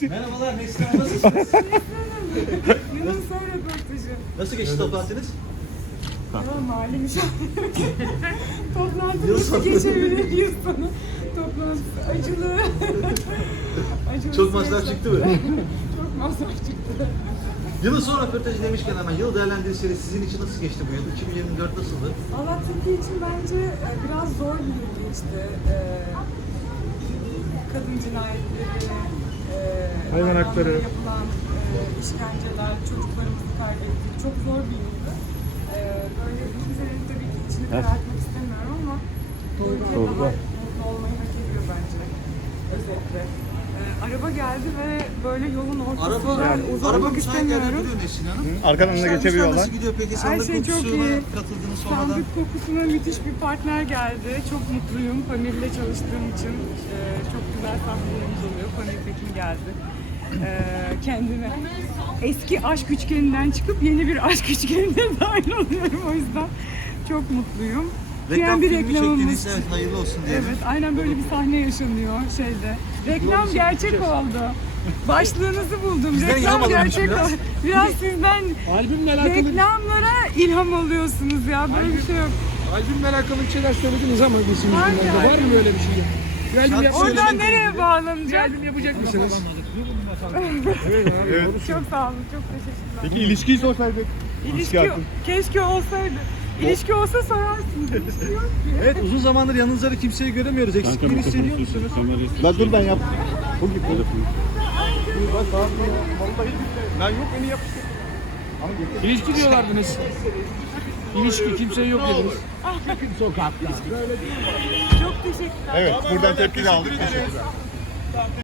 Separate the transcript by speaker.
Speaker 1: Merhabalar Neslihan, nasılsınız?
Speaker 2: Yılın son röportajı.
Speaker 1: Nasıl geçti toplantınız?
Speaker 2: Ya mali müşavir. Toplantı
Speaker 1: Yıl
Speaker 2: nasıl
Speaker 1: sonu.
Speaker 2: geçebilir yıl sonu? Toplantısı acılı. Acılı
Speaker 1: Çok masraf
Speaker 2: süreçler.
Speaker 1: çıktı mı?
Speaker 2: Çok masraf çıktı.
Speaker 1: Yılın son röportajı demişken hemen yıl değerlendirseniz sizin için nasıl geçti bu yıl? 2024 nasıldı?
Speaker 2: Allah Türkiye için bence biraz zor bir yıl geçti. Kadın cinayetleri,
Speaker 3: Hayvan hakları.
Speaker 2: yapılan işkenceler, çocuklarımızı kaybettik. Çok zor bir yıldı. Böyle kimsenin tabii ki içini karartmak istemiyorum ama bu ülke daha mutlu olmayı hak ediyor bence özetle. Araba geldi ve böyle yolun ortasından uzanmak istemiyorum.
Speaker 1: duruyor Neslihan Hanım.
Speaker 3: Arkadan da geçebiliyorlar.
Speaker 1: Nasıl gidiyor peki?
Speaker 2: Her
Speaker 1: Sandık
Speaker 2: şey çok
Speaker 1: kokusuna
Speaker 2: iyi.
Speaker 1: katıldınız sonradan.
Speaker 2: Sandık kokusuna müthiş bir partner geldi. Çok mutluyum. Pamir'le çalıştığım için çok güzel sahnelerimiz oluyor. Pamir Pekin geldi. Kendime eski aşk üçgeninden çıkıp yeni bir aşk üçgenine dahil oluyorum. O yüzden çok mutluyum.
Speaker 1: Reklam
Speaker 2: Bir
Speaker 1: filmi
Speaker 2: reklamımız.
Speaker 1: çektiniz. Evet, hayırlı olsun diyelim.
Speaker 2: Evet, aynen böyle bir sahne yaşanıyor şeyde. Reklam gerçek oldu. Başlığınızı buldum.
Speaker 1: Bizden ilham
Speaker 2: Reklam
Speaker 1: alınmış
Speaker 2: gerçek
Speaker 1: biraz.
Speaker 2: oldu. Biraz sizden
Speaker 3: Albümle alakalı,
Speaker 2: reklamlara ilham alıyorsunuz ya. Böyle bir şey yok.
Speaker 3: albümle alakalı bir şeyler söylediniz ama bizim
Speaker 2: Var
Speaker 3: yüzünden de.
Speaker 2: yani.
Speaker 3: Var mı böyle bir şey? Bir albüm,
Speaker 1: Şarkı
Speaker 3: bir
Speaker 2: Oradan nereye bağlanacak?
Speaker 3: albüm yapacak mısınız?
Speaker 2: Çok sağ olun, çok teşekkürler.
Speaker 3: Peki ilişkiyi sorsaydık?
Speaker 2: İlişki keşke olsaydı. İlişki olsa sorarsınız. İlişki yok ki.
Speaker 1: Evet, uzun zamandır yanınızda da kimseyi göremiyoruz. Eksikliğini hissediyor musunuz?
Speaker 3: La dur ben yap. Bu gibi. Ben yok beni yap. İlişki diyordunuz. İlişki kimse yok dediniz. Sokakta.
Speaker 2: Çok teşekkürler.
Speaker 3: Evet buradan tepkini aldık. Teşekkürler.